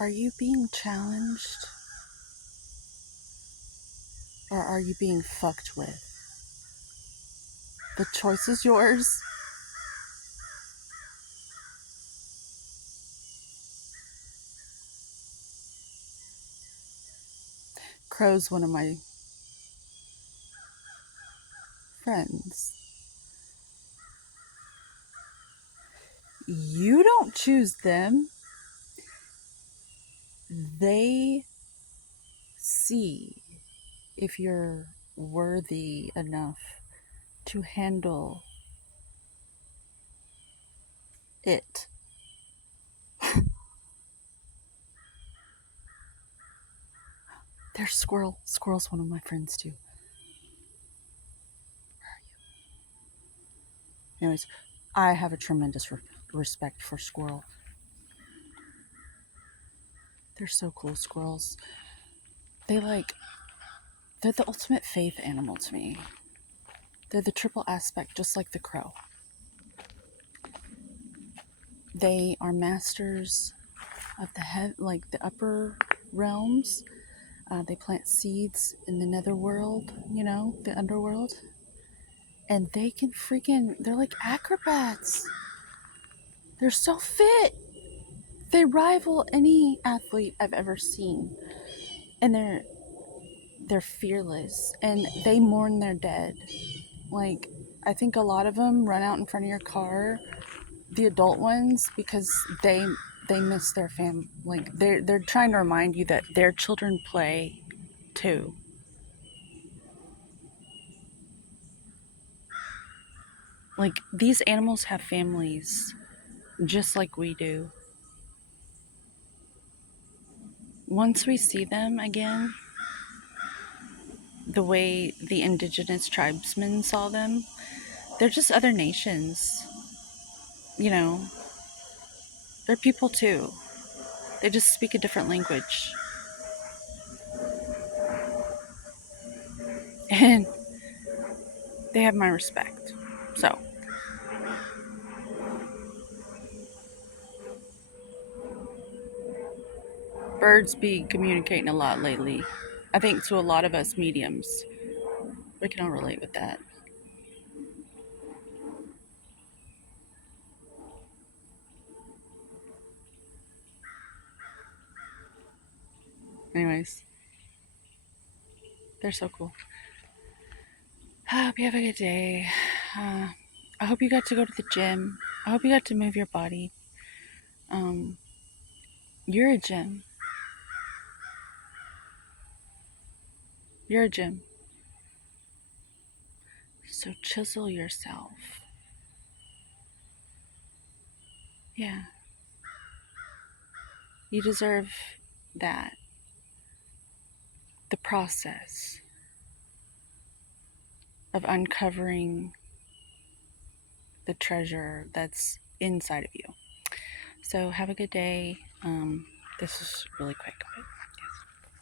Are you being challenged? Or are you being fucked with? The choice is yours. Crow's one of my friends. You don't choose them. They see if you're worthy enough to handle it. There's Squirrel. Squirrel's one of my friends too. Where are you? Anyways, I have a tremendous respect for Squirrel. They're so cool, squirrels. They're the ultimate faith animal to me. They're the triple aspect, just like the crow. They are masters of the upper realms. They plant seeds in the netherworld, the underworld. And they're like acrobats. They're so fit. They rival any athlete I've ever seen. And they're fearless, and they mourn their dead. Like, I think a lot of them run out in front of your car, the adult ones, because they miss their fam. Like, they're trying to remind you that their children play too. Like, these animals have families just like we do. Once we see them again, the way the indigenous tribesmen saw them, they're just other nations. You know, they're people too. They just speak a different language. And they have my respect. So, birds be communicating a lot lately. I think to a lot of us mediums, we can all relate with that. Anyways, they're so cool. I hope you have a good day. I hope you got to go to the gym. I hope you got to move your body. Um, you're a gym. You're a gym. So chisel yourself. Yeah. You deserve that. The process of uncovering the treasure that's inside of you. So have a good day. This is really quick.